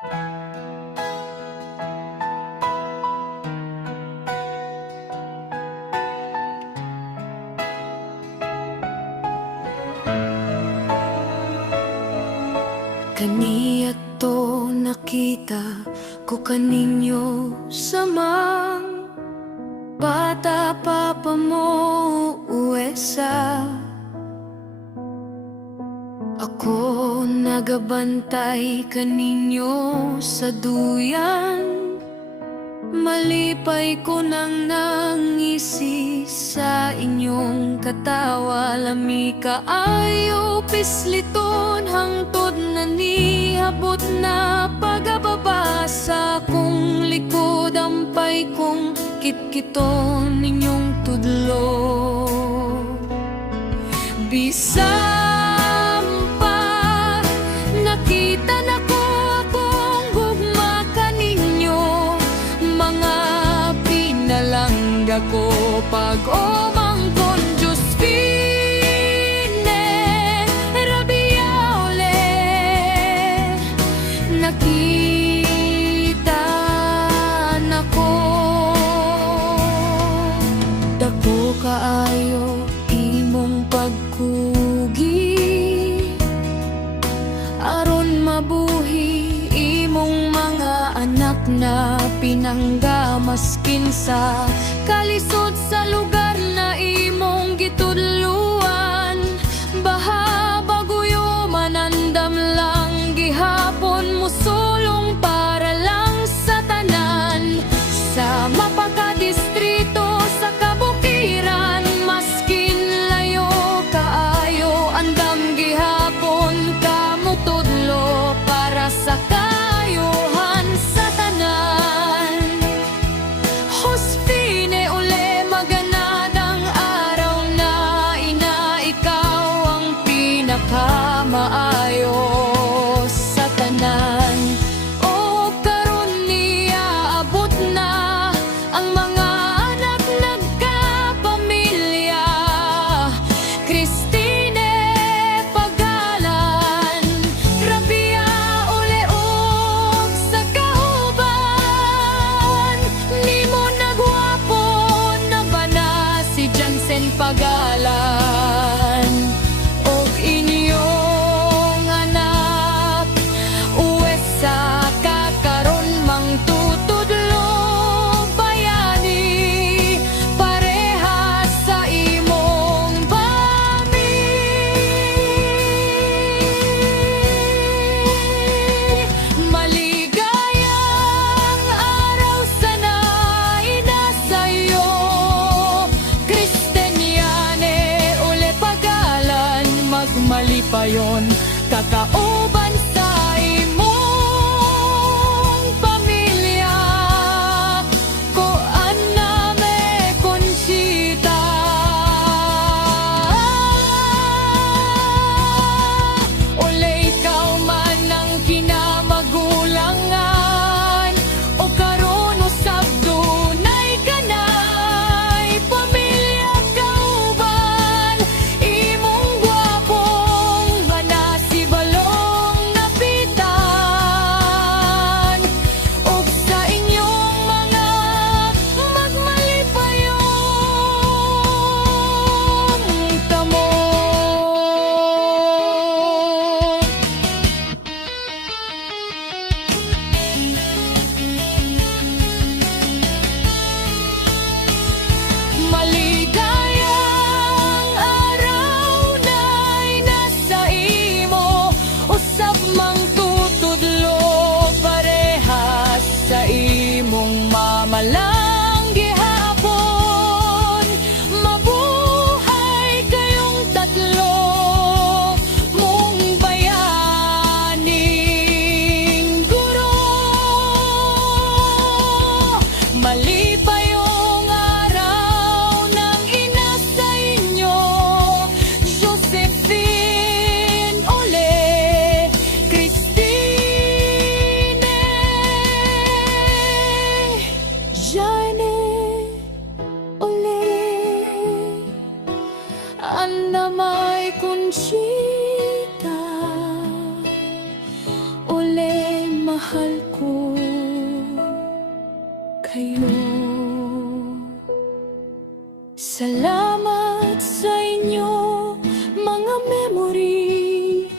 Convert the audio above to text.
Kaniya to nakita ko kaninyo samang bata pa mo uwesa. Ako nagabantay kaninyo sa duyan, malipay ko nang nangisi sa inyong katawa. Lami kaayo pisliton hangtod na nihabot na pagababa sa kong likod. Ampay kong kitkiton ninyong tudlo. Bisam pa nakita na ko akong gugma kaninyo, mga pinalangga ko pag-omang kon Diyos pine rabiaole. Nakita na ko dako kaayo imong pagkugi, aron mabuhi imong mga anak na pinangga. Maskin sa kalisod sa lugar na imong gitudluan, baha baguyo manandam lang gihapon mo sulong para lang sa tanan. Sa mapakadistrito sa kabukiran, maskin layo kaayo andam gihapon kamo tudlo para sa kayuhan sa tanan. Hospine ule maganadang araw na ina, ikaw ang pinakamaayo sa tanan. O karon niya abot na ang mga anak nagkapamilya. Christine Pagalan, Rabia uleog sa kauban, nimo nagwapo na bana si Jansen Pagalan. Og inyong anak uwesa kakaron mang tutudlo bayani, pareha sa imong bami. Maligayang araw sana'y nasayo, Kristeniane ule Pagalan. Magmalipayon kakauban sa imong pamilya. Ko Anname Conchita, ule ikaw man ang kinamagulangan, o karon usab dunay kanay pamilya kauban. Imong gwapong bana mahal ko kayo. Salamat sa inyo, mga memory.